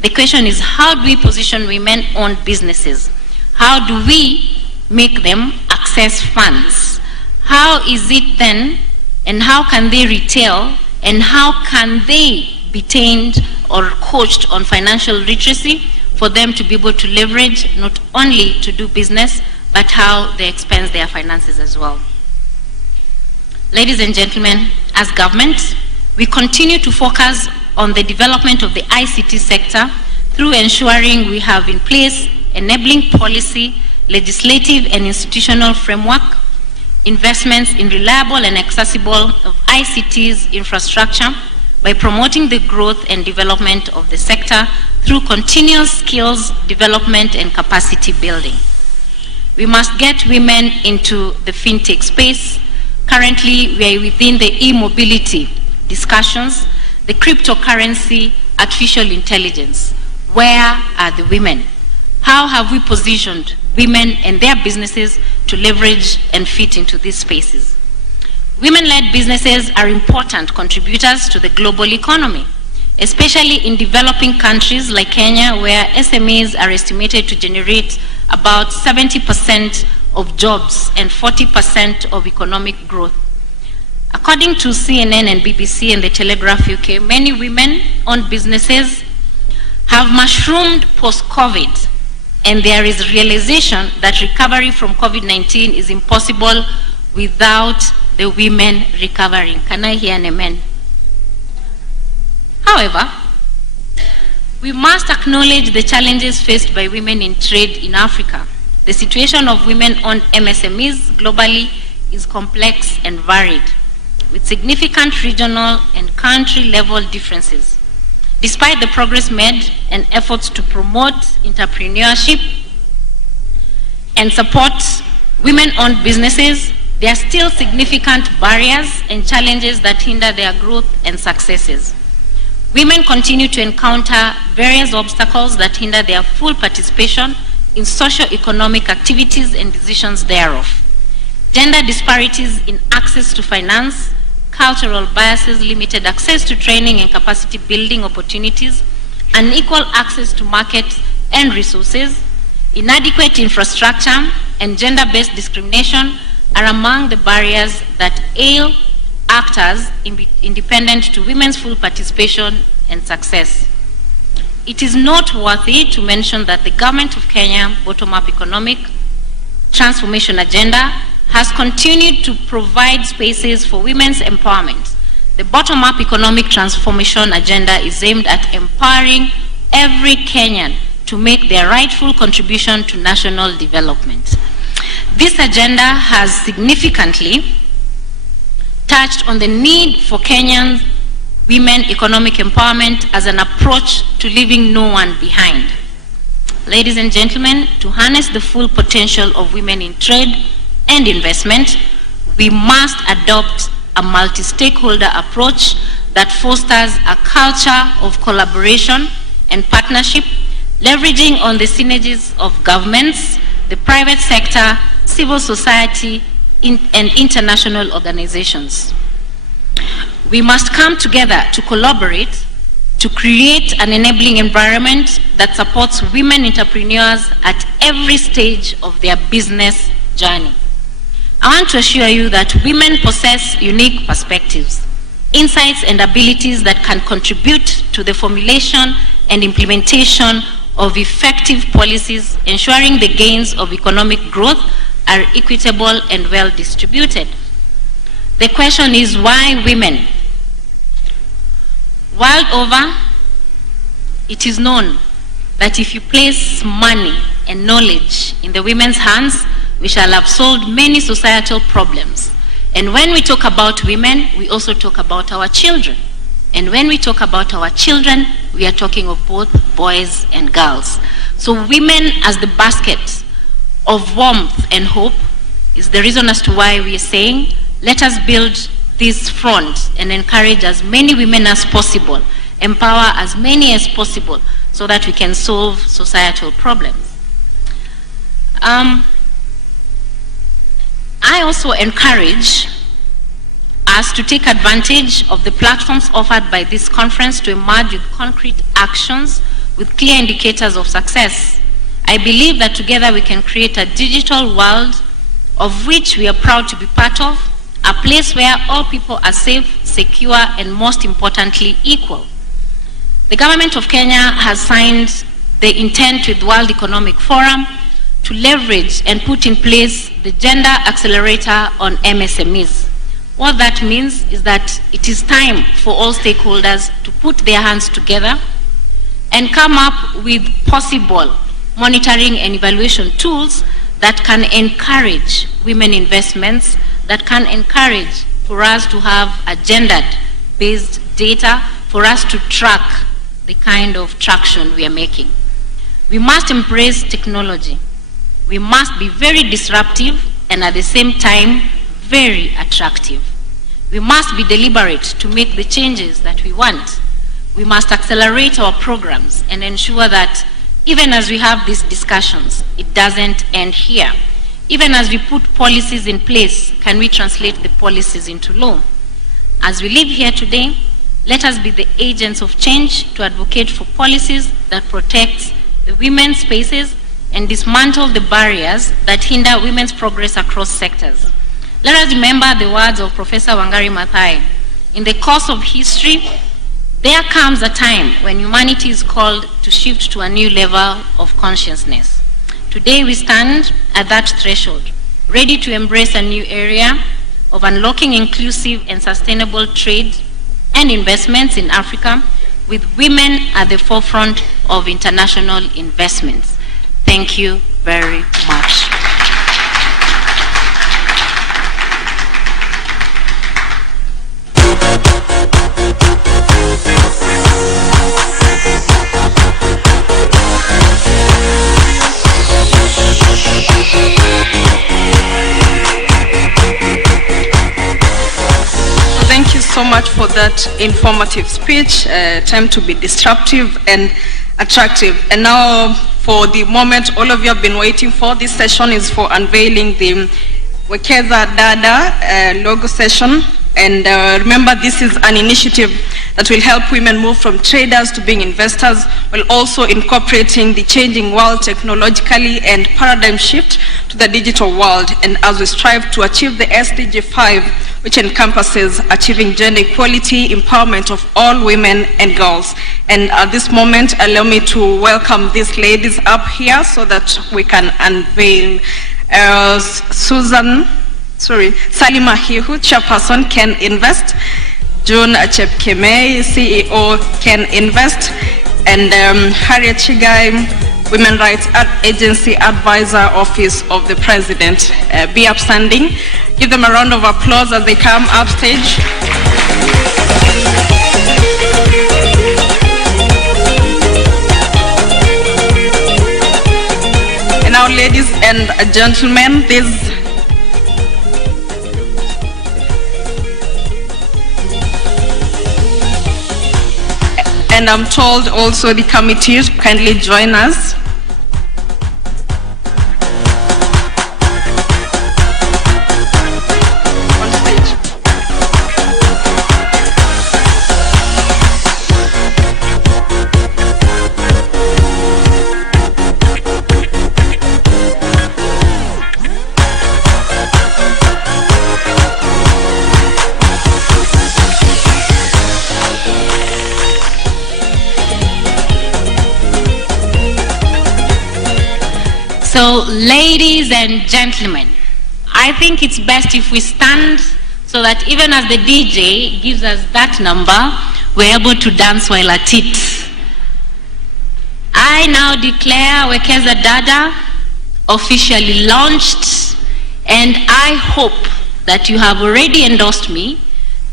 The question is, how do we position women-owned businesses? How do we make them access funds? How is it then, and how can they retail, and how can they be trained or coached on financial literacy for them to be able to leverage not only to do business, but how they expense their finances as well? Ladies and gentlemen, as government, we continue to focus on the development of the ICT sector through ensuring we have in place enabling policy, legislative and institutional framework, investments in reliable and accessible of ICT's infrastructure, by promoting the growth and development of the sector through continuous skills development and capacity building. We must get women into the fintech space. Currently, we are within the e-mobility discussions, the cryptocurrency, artificial intelligence. Where are the women? How have we positioned women and their businesses to leverage and fit into these spaces? Women-led businesses are important contributors to the global economy, especially in developing countries like Kenya, where SMEs are estimated to generate about 70% of jobs and 40% of economic growth. According to CNN and BBC and the Telegraph UK, many women-owned businesses have mushroomed post-COVID, and there is realization that recovery from COVID-19 is impossible without the women recovering. Can I hear an amen? However, we must acknowledge the challenges faced by women in trade in Africa. The situation of women-owned MSMEs globally is complex and varied, with significant regional and country-level differences. Despite the progress made and efforts to promote entrepreneurship and support women-owned businesses, there are still significant barriers and challenges that hinder their growth and successes. Women continue to encounter various obstacles that hinder their full participation in socio-economic activities and decisions thereof. Gender disparities in access to finance, cultural biases, limited access to training and capacity building opportunities, unequal access to markets and resources, inadequate infrastructure, and gender-based discrimination are among the barriers that ail actors independent to women's full participation and success. It is noteworthy to mention that the Government of Kenya bottom-up economic transformation agenda has continued to provide spaces for women's empowerment. The bottom-up economic transformation agenda is aimed at empowering every Kenyan to make their rightful contribution to national development. This agenda has significantly touched on the need for Kenyan women economic empowerment as an approach to leaving no one behind. Ladies and gentlemen, to harness the full potential of women in trade and investment, we must adopt a multi-stakeholder approach that fosters a culture of collaboration and partnership, leveraging on the synergies of governments, the private sector, civil society, and international organizations. We must come together to collaborate to create an enabling environment that supports women entrepreneurs at every stage of their business journey. I want to assure you that women possess unique perspectives, insights, and abilities that can contribute to the formulation and implementation of effective policies, ensuring the gains of economic growth are equitable and well distributed. The question is, why women? World over, it is known that if you place money and knowledge in the women's hands, we shall have solved many societal problems. And when we talk about women, we also talk about our children. And when we talk about our children, we are talking of both boys and girls. So women as the basket of warmth and hope is the reason as to why we are saying, let us build this front and encourage as many women as possible, empower as many as possible, so that we can solve societal problems. I also encourage us to take advantage of the platforms offered by this conference to emerge with concrete actions with clear indicators of success. I believe that together we can create a digital world of which we are proud to be part of, a place where all people are safe, secure, and most importantly, equal. The Government of Kenya has signed the intent with World Economic Forum to leverage and put in place the Gender Accelerator on MSMEs. What that means is that it is time for all stakeholders to put their hands together and come up with possible monitoring and evaluation tools that can encourage women investments, that can encourage for us to have a gender-based data, for us to track the kind of traction we are making. We must embrace technology. We must be very disruptive and at the same time very attractive. We must be deliberate to make the changes that we want. We must accelerate our programs and ensure that even as we have these discussions, it doesn't end here. Even as we put policies in place, can we translate the policies into law? As we live here today, let us be the agents of change to advocate for policies that protect the women's spaces and dismantle the barriers that hinder women's progress across sectors. Let us remember the words of Professor Wangari Maathai. In the course of history, there comes a time when humanity is called to shift to a new level of consciousness. Today we stand at that threshold, ready to embrace a new area of unlocking inclusive and sustainable trade and investments in Africa, with women at the forefront of international investments. Thank you very much. Thank you so much for that informative speech. Time to be disruptive and attractive. And now, for the moment all of you have been waiting for, this session is for unveiling the Wekeza Dada logo session. And remember, this is an initiative that will help women move from traders to being investors, while also incorporating the changing world technologically and paradigm shift to the digital world. And as we strive to achieve the SDG 5, which encompasses achieving gender equality, empowerment of all women and girls. And at this moment, allow me to welcome these ladies up here so that we can unveil. Salima Hihu, Chairperson, Can Invest. June Achepkemei, CEO, Can Invest. And Harriet Chigai, Women Rights Agency Advisor, Office of the President. Be upstanding. Give them a round of applause as they come upstage. And now, ladies and gentlemen, and I'm told also the committee kindly join us. On stage. So, ladies and gentlemen, I think it's best if we stand so that even as the DJ gives us that number, we're able to dance while at it. I now declare Wekeza Dada officially launched, and I hope that you have already endorsed me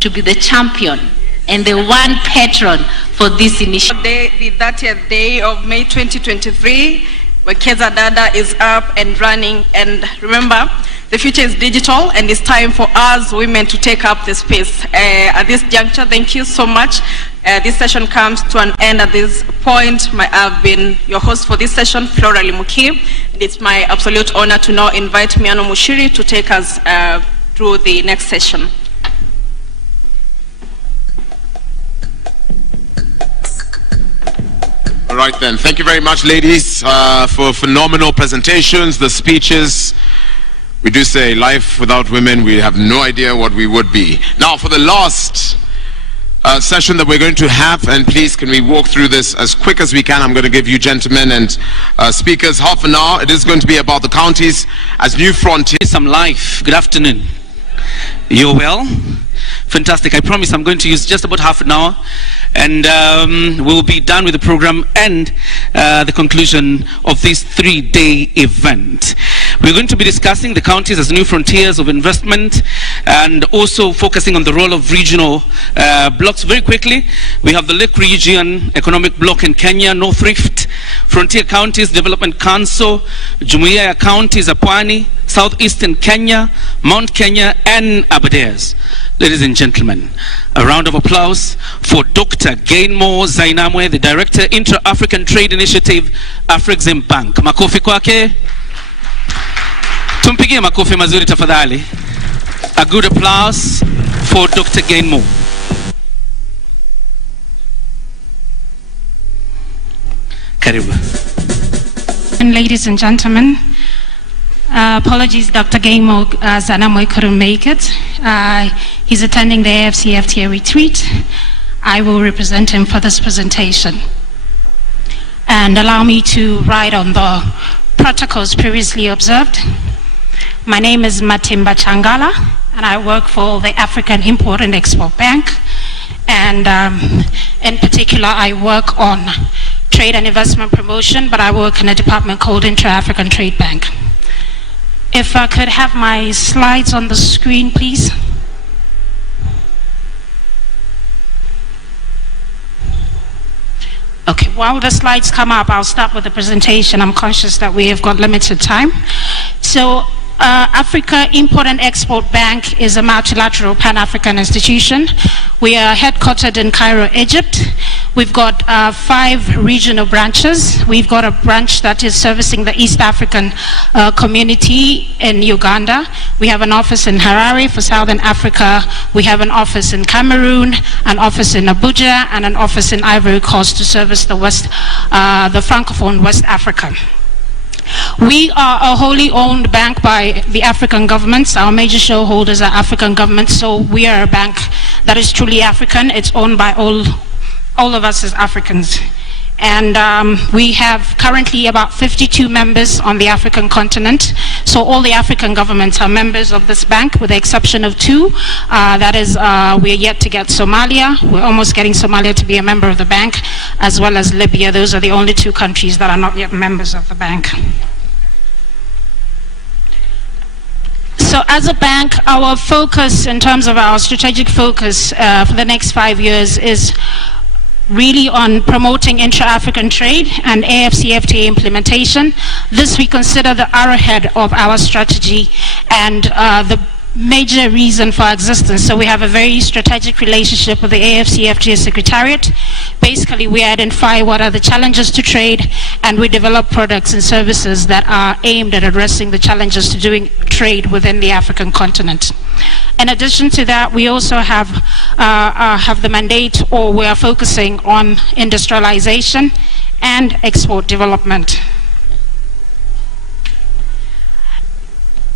to be the champion and the one patron for this initiative. The 30th day of May 2023, Wekeza Dada is up and running, and remember, the future is digital and it's time for us women to take up the space. At this juncture, thank you so much. This session comes to an end at this point. I've been your host for this session, Flora Limuki, and it's my absolute honor to now invite Miano Mushiri to take us through the next session. All right then, thank you very much, ladies, for phenomenal presentations, the speeches. We do say life without women, we have no idea what we would be. Now for the last session that we're going to have, and please can we walk through this as quick as we can. I'm going to give you gentlemen and speakers half an hour. It is going to be about the counties as new frontiers. Some life. Good afternoon. You're well? Fantastic. I promise I'm going to use just about half an hour, and we'll be done with the program and the conclusion of this 3-day event. We're going to be discussing the counties as new frontiers of investment, and also focusing on the role of regional blocks. Very quickly, we have the Lake Region Economic Bloc in Kenya, North Rift, Frontier Counties Development Council, Jumuiya ya Counties za Pwani, Southeastern Kenya, Mount Kenya, and Aberdares. Ladies and gentlemen, a round of applause for Dr. Gainmore Zainamwe, the Director, Inter-African Trade Initiative, Afrexim Bank. Makofi kwake. Tumpigie makofi mazuri tafadhali. A good applause for Dr. Gainmore. Karibu. And ladies and gentlemen, Apologies, Dr. Gaimo Zanamoy couldn't make it. He's attending the AFCFTA retreat. I will represent him for this presentation. And allow me to write on the protocols previously observed. My name is Matimba Changala, and I work for the African Import and Export Bank. And in particular, I work on trade and investment promotion, but I work in a department called Intra-African Trade Bank. If I could have my slides on the screen, please. Okay, while the slides come up, I'll start with the presentation. I'm conscious that we have got limited time. So, Africa Import and Export Bank is a multilateral Pan-African institution. We are headquartered in Cairo, Egypt. We've got 5 regional branches. We've got a branch that is servicing the East African community in Uganda. We have an office in Harare for Southern Africa. We have an office in Cameroon, an office in Abuja, and an office in Ivory Coast to service the Francophone West Africa. We are a wholly owned bank by the African governments. Our major shareholders are African governments, so we are a bank that is truly African. It's owned by all of us as Africans. And we have currently about 52 members on the African continent. So all the African governments are members of this bank, with the exception of 2. That is, we are yet to get Somalia. We're almost getting Somalia to be a member of the bank, as well as Libya. Those are the only 2 countries that are not yet members of the bank. So as a bank, our focus in terms of our strategic focus for the next 5 years is really on promoting intra-African trade and AFCFTA implementation. This we consider the arrowhead of our strategy and the major reason for existence. So we have a very strategic relationship with the AFCFTA Secretariat. Basically, we identify what are the challenges to trade, and we develop products and services that are aimed at addressing the challenges to doing trade within the African continent. In addition to that, we also have the mandate, or we are focusing on industrialization and export development.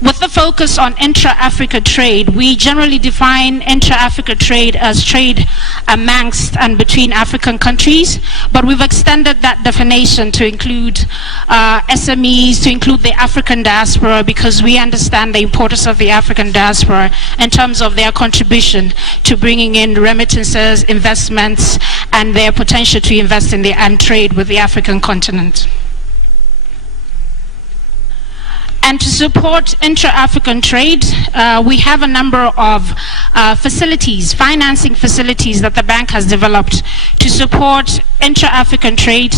With the focus on intra-Africa trade, we generally define intra-Africa trade as trade amongst and between African countries, but we've extended that definition to include SMEs, to include the African diaspora, because we understand the importance of the African diaspora in terms of their contribution to bringing in remittances, investments, and their potential to invest in and trade with the African continent. And to support intra-African trade, we have a number of facilities, financing facilities that the bank has developed to support intra-African trade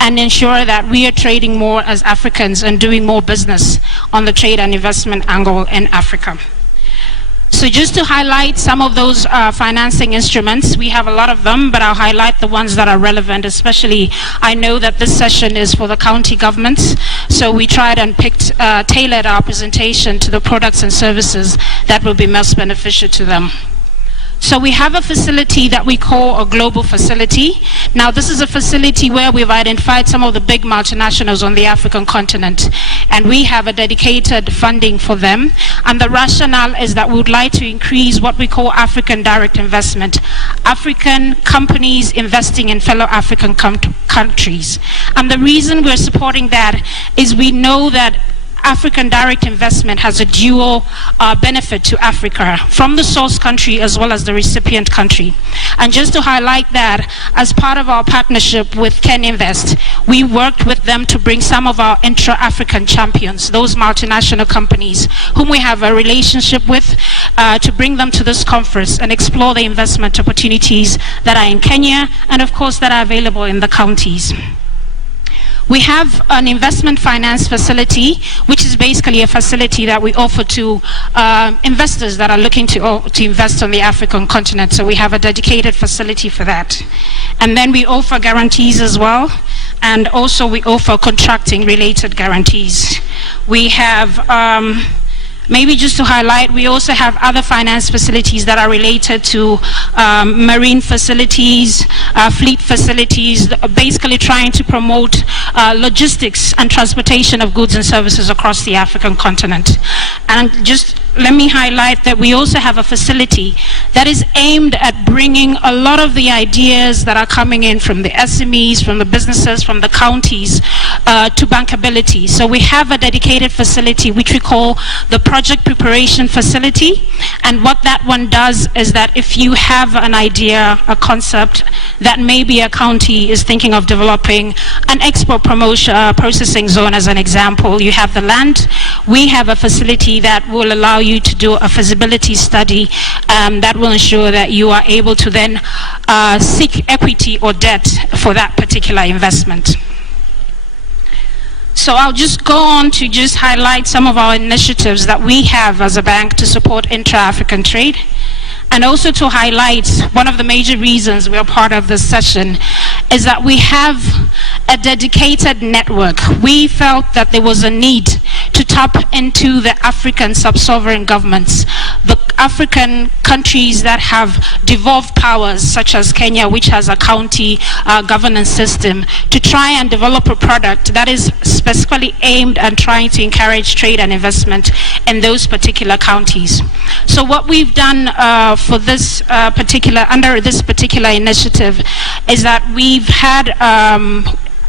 and ensure that we are trading more as Africans and doing more business on the trade and investment angle in Africa. So just to highlight some of those financing instruments, we have a lot of them, but I'll highlight the ones that are relevant. Especially, I know that this session is for the county governments, so we tried and tailored our presentation to the products and services that will be most beneficial to them. So we have a facility that we call a global facility. Now this is a facility where we've identified some of the big multinationals on the African continent, and we have a dedicated funding for them. And the rationale is that we would like to increase what we call African direct investment. African companies investing in fellow African countries. And the reason we're supporting that is we know that African direct investment has a dual benefit to Africa, from the source country as well as the recipient country. And just to highlight that, as part of our partnership with Ken Invest, we worked with them to bring some of our intra-African champions, those multinational companies whom we have a relationship with, to bring them to this conference and explore the investment opportunities that are in Kenya and of course that are available in the counties. We have an investment finance facility, which is basically a facility that we offer to investors that are looking to invest on the African continent. So we have a dedicated facility for that. And then we offer guarantees as well. And also we offer contracting related guarantees. We have Maybe just to highlight, we also have other finance facilities that are related to marine facilities, fleet facilities, basically trying to promote logistics and transportation of goods and services across the African continent. And just let me highlight that we also have a facility that is aimed at bringing a lot of the ideas that are coming in from the SMEs, from the businesses, from the counties to bankability. So we have a dedicated facility which we call the Project Preparation Facility. And what that one does is that if you have an idea, a concept that maybe a county is thinking of developing an export promotion processing zone as an example, you have the land, we have a facility that will allow you to do a feasibility study that will ensure that you are able to then seek equity or debt for that particular investment. So I'll just go on to just highlight some of our initiatives that we have as a bank to support intra-African trade, and also to highlight one of the major reasons we are part of this session is that we have a dedicated network. We felt that there was a need to tap into the African sub-sovereign governments, the African countries that have devolved powers, such as Kenya, which has a county governance system, to try and develop a product that is specifically aimed at trying to encourage trade and investment in those particular counties. So what we've done for this under this particular initiative is that we've had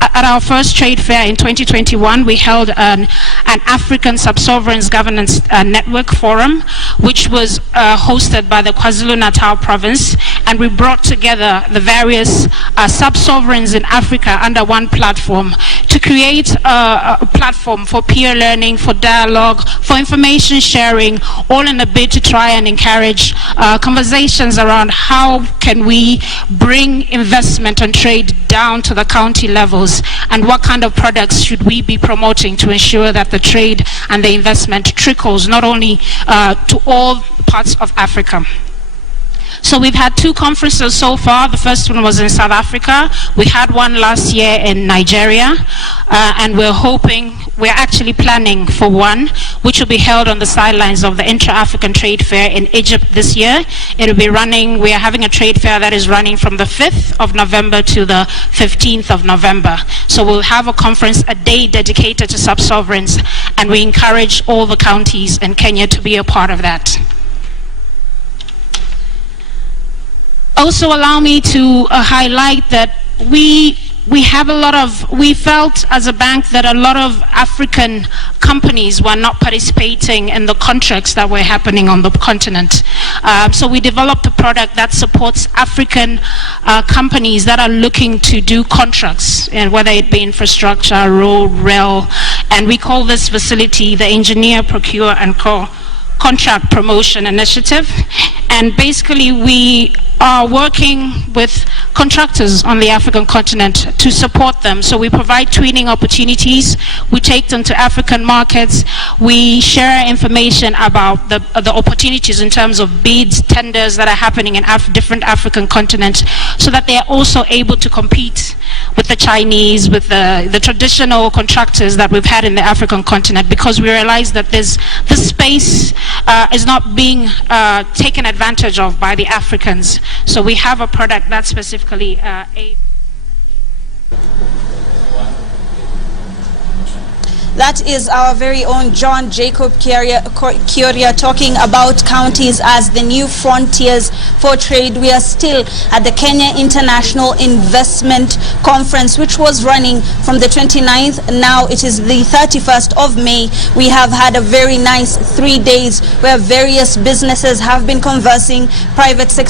at our first trade fair in 2021, we held an African Sub-Sovereigns Governance Network Forum, which was hosted by the KwaZulu-Natal province, and we brought together the various sub-sovereigns in Africa under one platform to create a platform for peer learning, for dialogue, for information sharing, all in a bid to try and encourage conversations around how can we bring investment and trade down to the county levels, and what kind of products should we be promoting to ensure that the trade and the investment trickles not only to all parts of Africa. So we've had 2 conferences so far. The first one was in South Africa. We had one last year in Nigeria, and we're actually planning for one which will be held on the sidelines of the Intra-African Trade Fair in Egypt this year. It'll be running, we are having a trade fair that is running from the 5th of November to the 15th of November. So we'll have a conference, a day dedicated to sub-sovereigns, and we encourage all the counties in Kenya to be a part of that. Also allow me to highlight that we felt as a bank that a lot of African companies were not participating in the contracts that were happening on the continent. So we developed a product that supports African companies that are looking to do contracts, and whether it be infrastructure, road, rail, and we call this facility the Engineer, Procure and Contract Promotion Initiative. And basically we are working with contractors on the African continent to support them. So we provide twinning opportunities, we take them to African markets, we share information about the opportunities in terms of bids, tenders that are happening in different African continents, so that they are also able to compete with the Chinese, with the traditional contractors that we've had in the African continent, because we realize that this space is not being taken advantage of by the Africans. So we have a product that specifically That is our very own John Jacob Kioria talking about counties as the new frontiers for trade. We are still at the Kenya International Investment Conference, which was running from the 29th. Now it is the 31st of May. We have had a very nice 3 days where various businesses have been conversing, private sector